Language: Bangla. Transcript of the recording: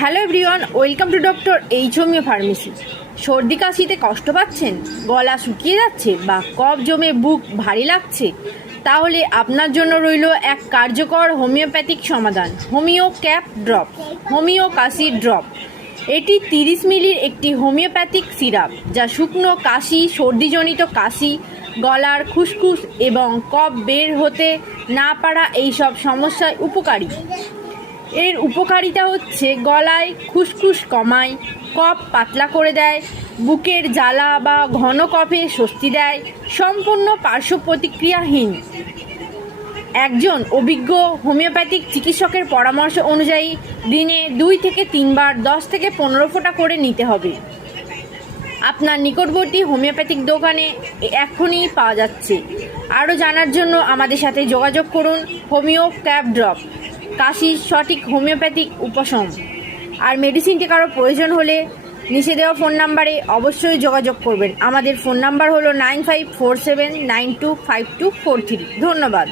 Hello everyone, welcome to doctor H homeo pharmacy. সর্দি কাশিতে কষ্ট পাচ্ছেন? গলা শুকিয়ে যাচ্ছে বা কফ জমে বুক ভারী লাগছে? তাহলে আপনার জন্য রইল এক কার্যকর হোমিওপ্যাথিক সমাধান, হোমিও ক্যাপ ড্রপ, হোমিও কাশি ড্রপ। এটি তিরিশ মিলির একটি হোমিওপ্যাথিক সিরাপ যা শুকনো কাশি, সর্দিজনিত কাশি, গলার খুসখুস এবং কফ বের হতে না পারা এইসব সমস্যায় উপকারী। এর উপকারিতা হচ্ছে গলায় খুসখুস কমায়, কফ পাতলা করে দেয়, বুকের জ্বালা বা ঘন কফে স্বস্তি দেয়, সম্পূর্ণ পার্শ্ব প্রতিক্রিয়াহীন। একজন অভিজ্ঞ হোমিওপ্যাথিক চিকিৎসকের পরামর্শ অনুযায়ী দিনে দুই থেকে তিনবার দশ থেকে পনেরো ফোঁটা করে নিতে হবে। আপনার নিকটবর্তী হোমিওপ্যাথিক দোকানে এখনই পাওয়া যাচ্ছে। আরও জানার জন্য আমাদের সাথে যোগাযোগ করুন হোমিও ক্যাব ড্রপ। কাশির সঠিক হোমিওপ্যাথিক উপশম। আর মেডিসিনটি কারও প্রয়োজন হলে নিচে দেওয়া ফোন নাম্বারে অবশ্যই যোগাযোগ করবেন। আমাদের ফোন নাম্বার হলো nine five four seven nine two five two four three ধন্যবাদ।